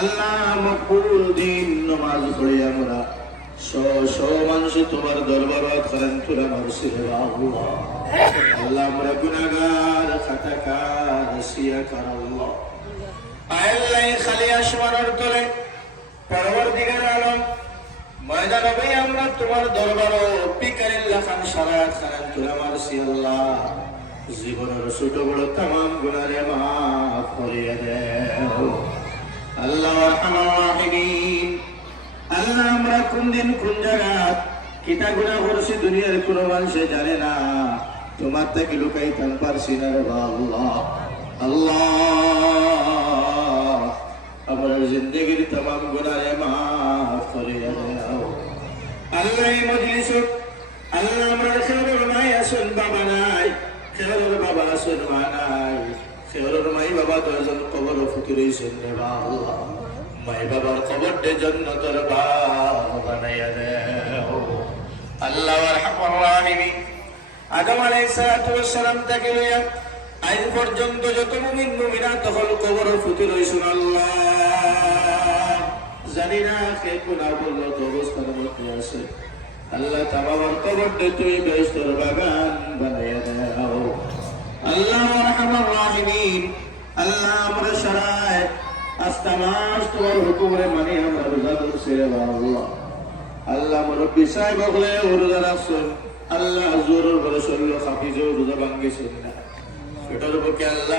আল্লাহ মকবুল দিন নামাজ পড়ি আমরা মানুষ তোমার দরবারত করেন তোরা মানুষের আল্লাহ আল্লাহ আমরা গুনাহগার খাতাকার সিয়াকার আল্লাহ আল্লাহ খালি আসমানের তলে পরবর্তীকার আলম ময়দান হবে আমরা তোমার দরবার পিকারিল্লাহ খান সারাত খান তোরা মারছি আল্লাহ জীবনের ছোট বড় তামাম গুনারে মাফ করিয়া দেও আল্লাহ আরহামার রাহিমিন আল্লাহ আমরা কোন দিন কোন জায়গা কিতা গুনাহ করছি দুনিয়ার কোনো মানুষে জানে না তোমার থেকে লুকাইতে পারছি না রে আল্লাহ আল্লাহ আমার জিন্দেগির तमाम গুনাহে মাফ করিয়া দাও আল্লাহ এই মজলিস আল্লাহ আমরা খেরর মাই আসুন বাবা নাই খেরর বাবা আসুন মা নাই খেরর মাই বাবা দুজন কবর ফুকিরেছেন রে আল্লাহ মাই বাবার কবরতে জান্নাতের বাগ বানাইয়া দাও আল্লাহ আরহামার রাহিমিন আদম আলাইহিস সালাতু ওয়াস সালাম থেকে লইয়া আজ পর্যন্ত যত মুমিন মুমিনাত তখন কবর ফুটি রইছেন আল্লাহ জানি না কে কোন বললো তো অবস্থার মধ্যে আছে আল্লাহ তাবাবার কবরতে তুই বেহেশতের বাগান বানাইয়া দাও আল্লাহ আরহামার রাহিমিন আল্লাহ আমরা শরায় আস্তামাস তোমার হুকুমে মানি আমরা রোজা ধরছি রে আল্লাহ আল্লাহ মুরব্বি সাহেব বলে রোজা রাখছেন আল্লাহ জোরের বলে শরীর হাফিজও রোজা ভাঙ্গিছেন না সেটার উপর কি আল্লাহ